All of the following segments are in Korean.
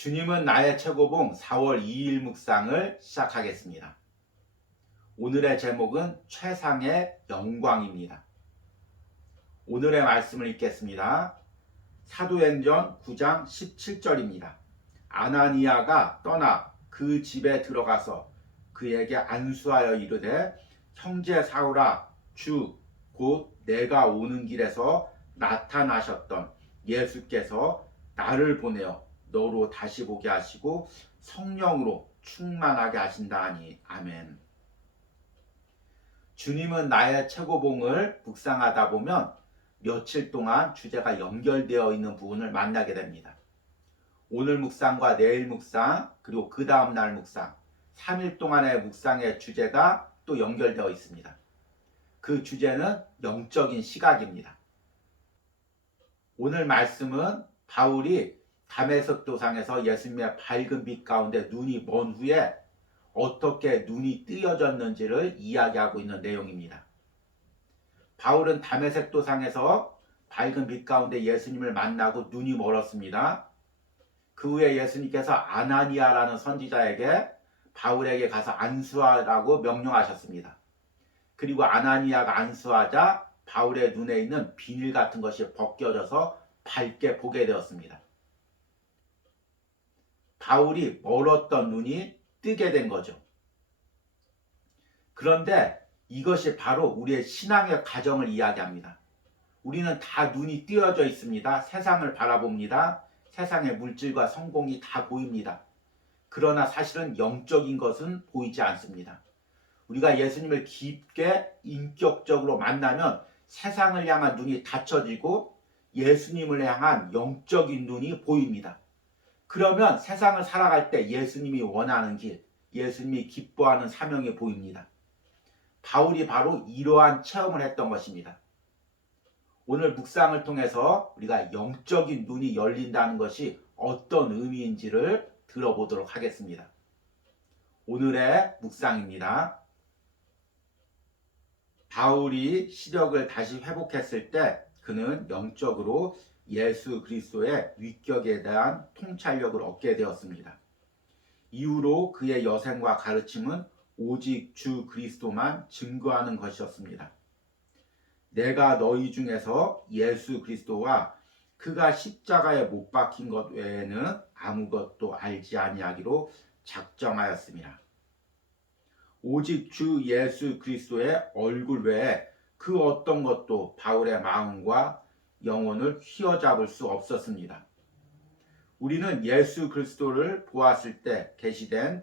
주님은 나의 최고봉 4월 2일 묵상을 시작하겠습니다. 오늘의 제목은 최상의 영광입니다. 오늘의 말씀을 읽겠습니다. 사도행전 9장 17절입니다. 아나니아가 떠나 그 집에 들어가서 그에게 안수하여 이르되 형제 사울아, 주 곧 내가 오는 길에서 나타나셨던 예수께서 나를 보내어 너로 다시 보게 하시고 성령으로 충만하게 하신다 하니 아멘. 주님은 나의 최고봉을 묵상하다 보면 며칠 동안 주제가 연결되어 있는 부분을 만나게 됩니다. 오늘 묵상과 내일 묵상 그리고 그 다음날 묵상 3일 동안의 묵상의 주제가 또 연결되어 있습니다. 그 주제는 영적인 시각입니다. 오늘 말씀은 바울이 다메섹 도상에서 예수님의 밝은 빛 가운데 눈이 먼 후에 어떻게 눈이 뜨여졌는지를 이야기하고 있는 내용입니다. 바울은 다메섹 도상에서 밝은 빛 가운데 예수님을 만나고 눈이 멀었습니다. 그 후에 예수님께서 아나니아라는 선지자에게 바울에게 가서 안수하라고 명령하셨습니다. 그리고 아나니아가 안수하자 바울의 눈에 있는 비닐 같은 것이 벗겨져서 밝게 보게 되었습니다. 바울이 멀었던 눈이 뜨게 된 거죠. 그런데 이것이 바로 우리의 신앙의 과정을 이야기합니다. 우리는 다 눈이 띄어져 있습니다. 세상을 바라봅니다. 세상의 물질과 성공이 다 보입니다. 그러나 사실은 영적인 것은 보이지 않습니다. 우리가 예수님을 깊게 인격적으로 만나면 세상을 향한 눈이 닫혀지고 예수님을 향한 영적인 눈이 보입니다. 그러면 세상을 살아갈 때 예수님이 원하는 길, 예수님이 기뻐하는 사명이 보입니다. 바울이 바로 이러한 체험을 했던 것입니다. 오늘 묵상을 통해서 우리가 영적인 눈이 열린다는 것이 어떤 의미인지를 들어보도록 하겠습니다. 오늘의 묵상입니다. 바울이 시력을 다시 회복했을 때 그는 영적으로 예수 그리스도의 위격에 대한 통찰력을 얻게 되었습니다. 이후로 그의 여생과 가르침은 오직 주 그리스도만 증거하는 것이었습니다. 내가 너희 중에서 예수 그리스도와 그가 십자가에 못 박힌 것 외에는 아무것도 알지 아니하기로 작정하였습니다. 오직 주 예수 그리스도의 얼굴 외에 그 어떤 것도 바울의 마음과 영혼을 휘어잡을 수 없었습니다. 우리는 예수 그리스도를 보았을 때 계시된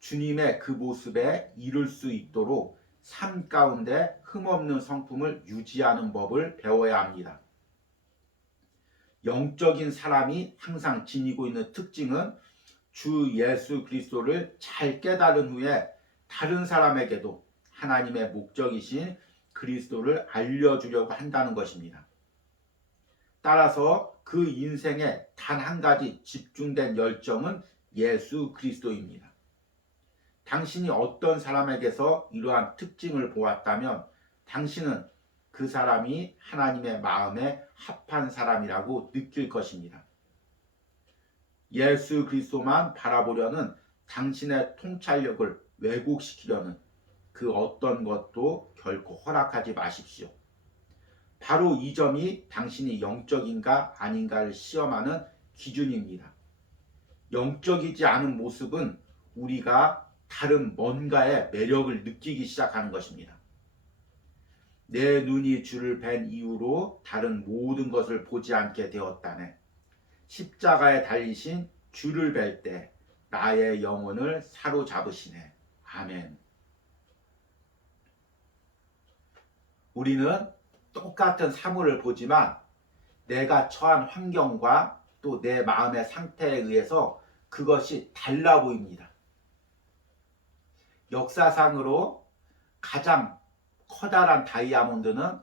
주님의 그 모습에 이룰 수 있도록 삶 가운데 흠없는 성품을 유지하는 법을 배워야 합니다. 영적인 사람이 항상 지니고 있는 특징은 주 예수 그리스도를 잘 깨달은 후에 다른 사람에게도 하나님의 목적이신 그리스도를 알려주려고 한다는 것입니다. 따라서 그 인생에 단 한 가지 집중된 열정은 예수 그리스도입니다. 당신이 어떤 사람에게서 이러한 특징을 보았다면 당신은 그 사람이 하나님의 마음에 합한 사람이라고 느낄 것입니다. 예수 그리스도만 바라보려는 당신의 통찰력을 왜곡시키려는 그 어떤 것도 결코 허락하지 마십시오. 바로 이 점이 당신이 영적인가 아닌가를 시험하는 기준입니다. 영적이지 않은 모습은 우리가 다른 뭔가의 매력을 느끼기 시작하는 것입니다. 내 눈이 주를 뵌 이후로 다른 모든 것을 보지 않게 되었다네. 십자가에 달리신 주를 뵐 때 나의 영혼을 사로잡으시네. 아멘. 우리는 똑같은 사물을 보지만 내가 처한 환경과 또 내 마음의 상태에 의해서 그것이 달라 보입니다. 역사상으로 가장 커다란 다이아몬드는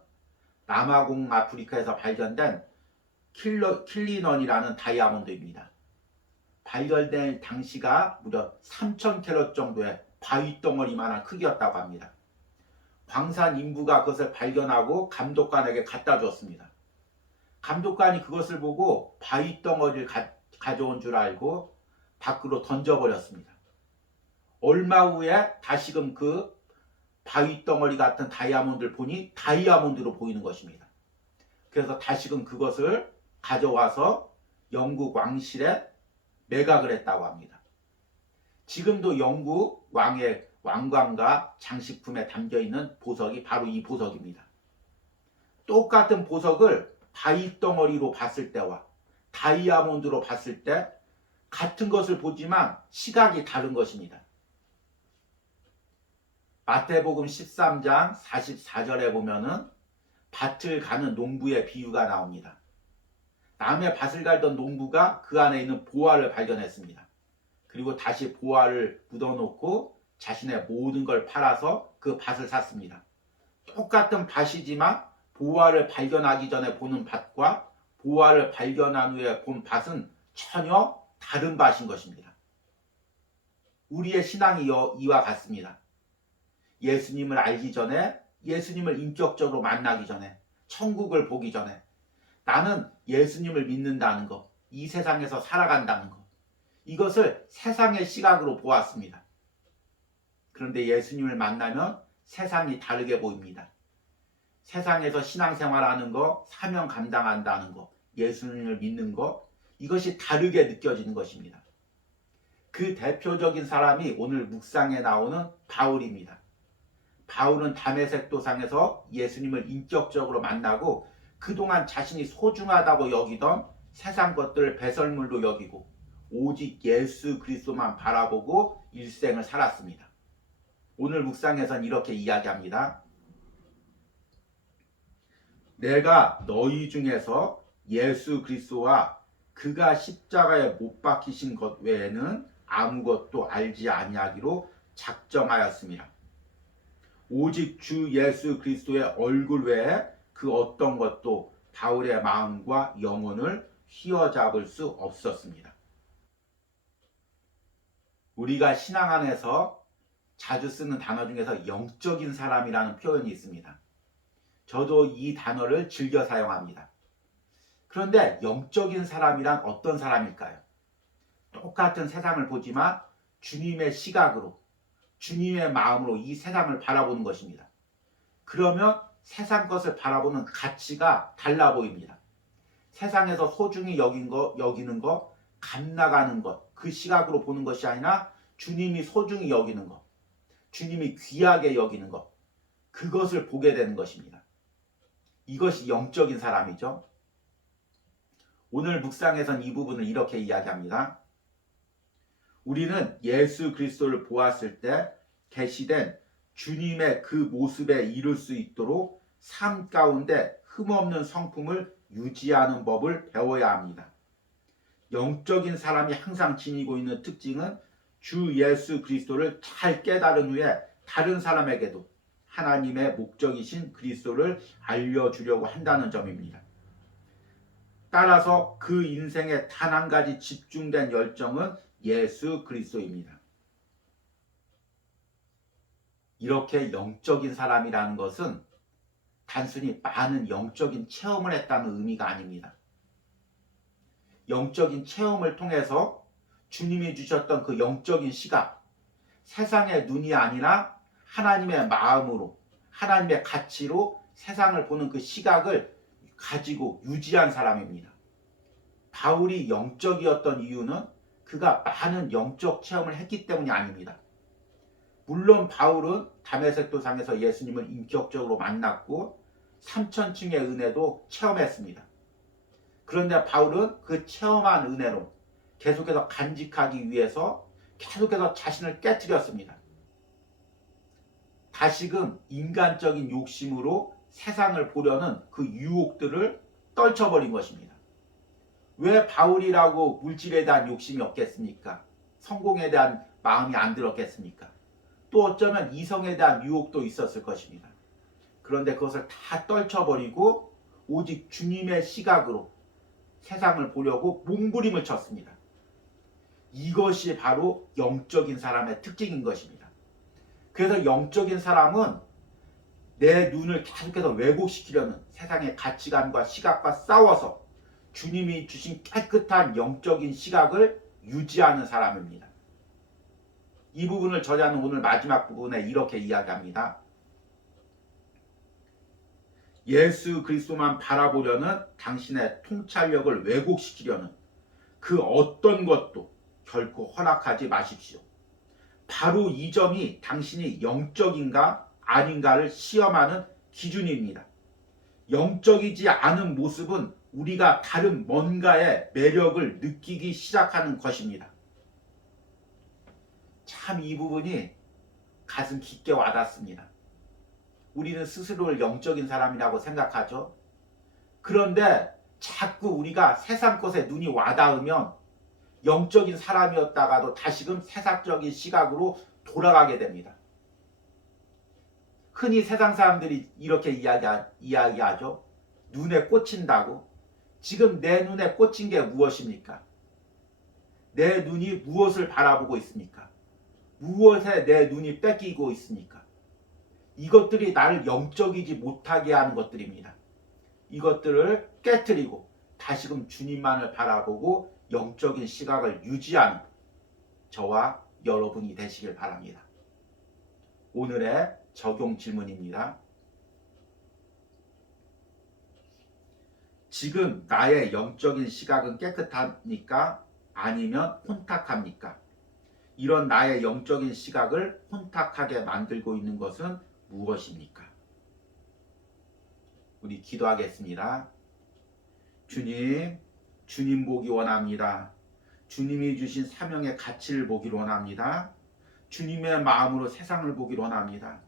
남아공 아프리카에서 발견된 킬리넌이라는 다이아몬드입니다. 발견된 당시가 무려 3,000캐럿 정도의 바위덩어리만한 크기였다고 합니다. 광산 인부가 그것을 발견하고 감독관에게 갖다 줬습니다. 감독관이 그것을 보고 바위덩어리를 가져온 줄 알고 밖으로 던져버렸습니다. 얼마 후에 다시금 그 바위 덩어리 같은 다이아몬드를 보니 다이아몬드로 보이는 것입니다. 그래서 다시금 그것을 가져와서 영국 왕실에 매각을 했다고 합니다. 지금도 영국 왕의 왕관과 장식품에 담겨있는 보석이 바로 이 보석입니다. 똑같은 보석을 바위 덩어리로 봤을 때와 다이아몬드로 봤을 때 같은 것을 보지만 시각이 다른 것입니다. 마태복음 13장 44절에 보면은 밭을 가는 농부의 비유가 나옵니다. 남의 밭을 갈던 농부가 그 안에 있는 보화를 발견했습니다. 그리고 다시 보화를 묻어놓고 자신의 모든 걸 팔아서 그 밭을 샀습니다. 똑같은 밭이지만 보화를 발견하기 전에 보는 밭과 보화를 발견한 후에 본 밭은 전혀 다른 밭인 것입니다. 우리의 신앙이 이와 같습니다. 예수님을 알기 전에, 예수님을 인격적으로 만나기 전에, 천국을 보기 전에 나는 예수님을 믿는다는 것, 이 세상에서 살아간다는 것, 이것을 세상의 시각으로 보았습니다. 그런데 예수님을 만나면 세상이 다르게 보입니다. 세상에서 신앙생활하는 거, 사명 감당한다는 거, 예수님을 믿는 거, 이것이 다르게 느껴지는 것입니다. 그 대표적인 사람이 오늘 묵상에 나오는 바울입니다. 바울은 다메섹 도상에서 예수님을 인격적으로 만나고 그동안 자신이 소중하다고 여기던 세상 것들을 배설물로 여기고 오직 예수 그리스도만 바라보고 일생을 살았습니다. 오늘 묵상에선 이렇게 이야기합니다. 내가 너희 중에서 예수 그리스도와 그가 십자가에 못 박히신 것 외에는 아무것도 알지 아니하기로 작정하였습니다. 오직 주 예수 그리스도의 얼굴 외에 그 어떤 것도 바울의 마음과 영혼을 휘어잡을 수 없었습니다. 우리가 신앙 안에서 자주 쓰는 단어 중에서 영적인 사람이라는 표현이 있습니다. 저도 이 단어를 즐겨 사용합니다. 그런데 영적인 사람이란 어떤 사람일까요? 똑같은 세상을 보지만 주님의 시각으로, 주님의 마음으로 이 세상을 바라보는 것입니다. 그러면 세상 것을 바라보는 가치가 달라 보입니다. 세상에서 소중히 여기는 것, 값나가는 것, 그 시각으로 보는 것이 아니라 주님이 소중히 여기는 것, 주님이 귀하게 여기는 것, 그것을 보게 되는 것입니다. 이것이 영적인 사람이죠. 오늘 묵상에선 이 부분을 이렇게 이야기합니다. 우리는 예수 그리스도를 보았을 때 계시된 주님의 그 모습에 이룰 수 있도록 삶 가운데 흠없는 성품을 유지하는 법을 배워야 합니다. 영적인 사람이 항상 지니고 있는 특징은 주 예수 그리스도를 잘 깨달은 후에 다른 사람에게도 하나님의 목적이신 그리스도를 알려주려고 한다는 점입니다. 따라서 그 인생의 단 한 가지 집중된 열정은 예수 그리스도입니다. 이렇게 영적인 사람이라는 것은 단순히 많은 영적인 체험을 했다는 의미가 아닙니다. 영적인 체험을 통해서 주님이 주셨던 그 영적인 시각, 세상의 눈이 아니라 하나님의 마음으로, 하나님의 가치로 세상을 보는 그 시각을 가지고 유지한 사람입니다. 바울이 영적이었던 이유는 그가 많은 영적 체험을 했기 때문이 아닙니다. 물론 바울은 다메섹 도상에서 예수님을 인격적으로 만났고 3000층의 은혜도 체험했습니다. 그런데 바울은 그 체험한 은혜로 계속해서 간직하기 위해서 계속해서 자신을 깨뜨렸습니다. 다시금 인간적인 욕심으로 세상을 보려는 그 유혹들을 떨쳐버린 것입니다. 왜 바울이라고 물질에 대한 욕심이 없겠습니까? 성공에 대한 마음이 안 들었겠습니까? 또 어쩌면 이성에 대한 유혹도 있었을 것입니다. 그런데 그것을 다 떨쳐버리고 오직 주님의 시각으로 세상을 보려고 몸부림을 쳤습니다. 이것이 바로 영적인 사람의 특징인 것입니다. 그래서 영적인 사람은 내 눈을 계속해서 왜곡시키려는 세상의 가치관과 시각과 싸워서 주님이 주신 깨끗한 영적인 시각을 유지하는 사람입니다. 이 부분을 저자는 오늘 마지막 부분에 이렇게 이야기합니다. 예수 그리스도만 바라보려는 당신의 통찰력을 왜곡시키려는 그 어떤 것도 결코 허락하지 마십시오. 바로 이 점이 당신이 영적인가 아닌가를 시험하는 기준입니다. 영적이지 않은 모습은 우리가 다른 뭔가의 매력을 느끼기 시작하는 것입니다. 참 이 부분이 가슴 깊게 와닿습니다. 우리는 스스로를 영적인 사람이라고 생각하죠. 그런데 자꾸 우리가 세상 것에 눈이 와닿으면 영적인 사람이었다가도 다시금 세상적인 시각으로 돌아가게 됩니다. 흔히 세상 사람들이 이렇게 이야기하죠. 눈에 꽂힌다고. 지금 내 눈에 꽂힌 게 무엇입니까? 내 눈이 무엇을 바라보고 있습니까? 무엇에 내 눈이 뺏기고 있습니까? 이것들이 나를 영적이지 못하게 하는 것들입니다. 이것들을 깨트리고 다시금 주님만을 바라보고 영적인 시각을 유지하는 저와 여러분이 되시길 바랍니다. 오늘의 적용 질문입니다. 지금 나의 영적인 시각은 깨끗합니까? 아니면 혼탁합니까? 이런 나의 영적인 시각을 혼탁하게 만들고 있는 것은 무엇입니까? 우리 기도하겠습니다. 주님 보기 원합니다. 주님이 주신 사명의 가치를 보기를 원합니다. 주님의 마음으로 세상을 보기를 원합니다.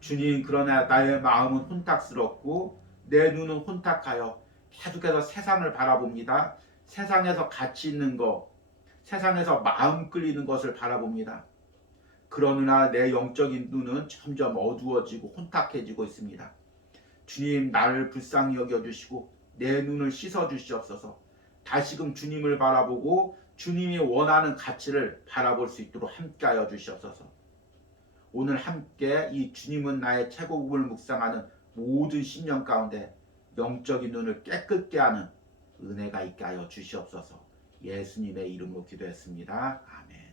주님, 그러나 나의 마음은 혼탁스럽고 내 눈은 혼탁하여 계속해서 세상을 바라봅니다. 세상에서 가치 있는 것, 세상에서 마음 끌리는 것을 바라봅니다. 그러나 내 영적인 눈은 점점 어두워지고 혼탁해지고 있습니다. 주님, 나를 불쌍히 여겨주시고 내 눈을 씻어주시옵소서. 다시금 주님을 바라보고 주님이 원하는 가치를 바라볼 수 있도록 함께하여 주시옵소서. 오늘 함께 이 주님은 나의 최고급을 묵상하는 모든 신령 가운데 영적인 눈을 깨끗게 하는 은혜가 있게 하여 주시옵소서. 예수님의 이름으로 기도했습니다. 아멘.